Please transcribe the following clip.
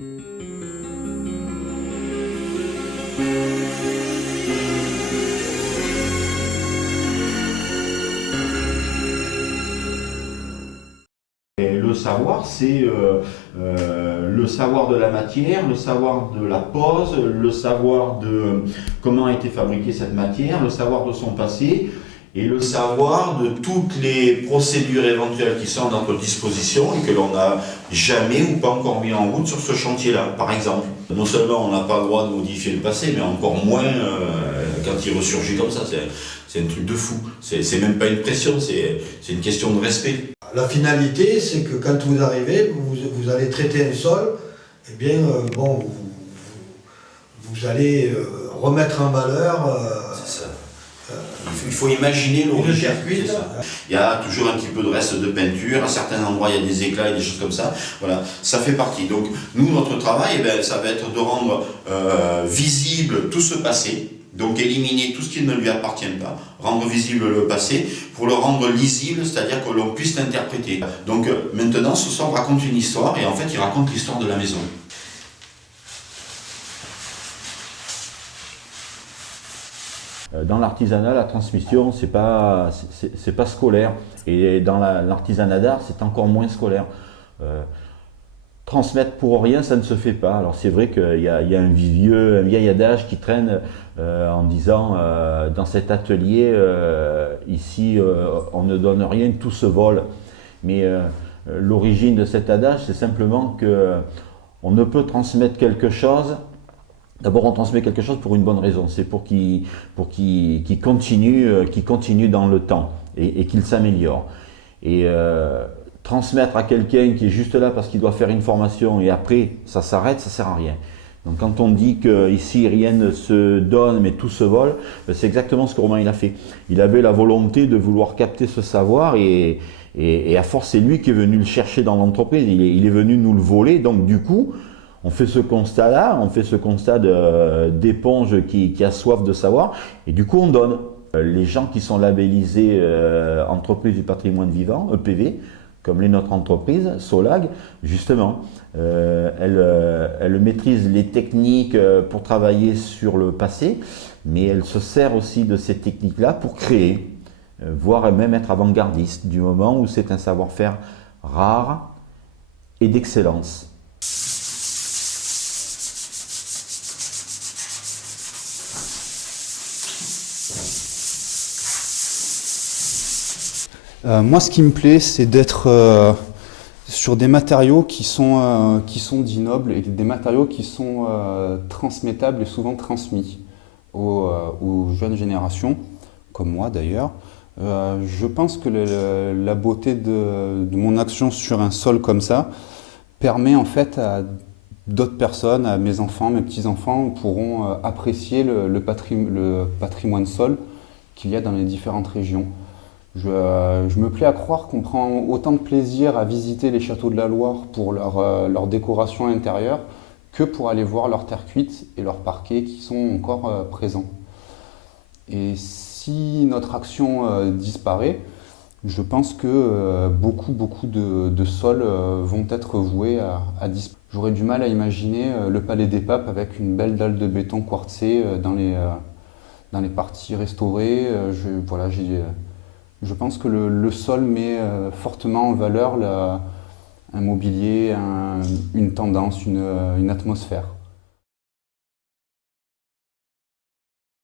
Et le savoir, c'est le savoir de la matière, le savoir de la pose, le savoir de comment a été fabriquée cette matière, le savoir de son passé et le savoir de toutes les procédures éventuelles qui sont à notre disposition et que l'on n'a jamais ou pas encore mis en route sur ce chantier-là. Par exemple, non seulement on n'a pas le droit de modifier le passé, mais encore moins quand il ressurgit comme ça. C'est un truc de fou. C'est même pas une pression, c'est une question de respect. La finalité, c'est que quand vous arrivez, vous allez traiter un sol, eh bien, vous allez remettre en valeur. C'est ça. Il faut imaginer l'origine. Il y a toujours un petit peu de reste de peinture, à certains endroits il y a des éclats et des choses comme ça. Voilà, ça fait partie. Donc nous, notre travail, ça va être de rendre visible tout ce passé. Donc éliminer tout ce qui ne lui appartient pas, rendre visible le passé, pour le rendre lisible, c'est-à-dire que l'on puisse l'interpréter. Donc maintenant, ce soir, on raconte une histoire, et en fait, il raconte l'histoire de la maison. Dans l'artisanat, la transmission, c'est pas scolaire. Et dans l'artisanat d'art, c'est encore moins scolaire. Transmettre pour rien, ça ne se fait pas. Alors c'est vrai qu'il y a un vieil adage qui traîne en disant dans cet atelier, ici, on ne donne rien, tout se vole. Mais l'origine de cet adage, c'est simplement que on ne peut transmettre quelque chose. D'abord, on transmet quelque chose pour une bonne raison. C'est pour qu'il continue dans le temps et qu'il s'améliore. Et transmettre à quelqu'un qui est juste là parce qu'il doit faire une formation et après ça s'arrête, ça sert à rien. Donc quand on dit qu'ici rien ne se donne mais tout se vole, c'est exactement ce que Romain il a fait. Il avait la volonté de vouloir capter ce savoir et à force c'est lui qui est venu le chercher dans l'entreprise, il est venu nous le voler. Donc du coup on fait ce constat-là, on fait ce constat d'éponge qui a soif de savoir et du coup on donne. Les gens qui sont labellisés entreprise du patrimoine vivant, EPV, comme l'est notre entreprise, Solag, justement, elle maîtrise les techniques pour travailler sur le passé, mais elle se sert aussi de ces techniques-là pour créer, voire même être avant-gardiste, du moment où c'est un savoir-faire rare et d'excellence. Moi, ce qui me plaît, c'est d'être sur des matériaux qui sont dits nobles et des matériaux qui sont transmettables et souvent transmis aux jeunes générations, comme moi d'ailleurs. Je pense que la beauté de mon action sur un sol comme ça permet en fait à d'autres personnes, à mes enfants, mes petits-enfants, pourront apprécier le patrimoine sol qu'il y a dans les différentes régions. Je me plais à croire qu'on prend autant de plaisir à visiter les châteaux de la Loire pour leur décoration intérieure que pour aller voir leurs terres cuites et leurs parquets qui sont encore présents. Et si notre action disparaît, je pense que beaucoup de sols vont être voués à disparaître. J'aurais du mal à imaginer le Palais des Papes avec une belle dalle de béton quartzée dans les parties restaurées. Je pense que le sol met fortement en valeur un mobilier, une tendance, une atmosphère.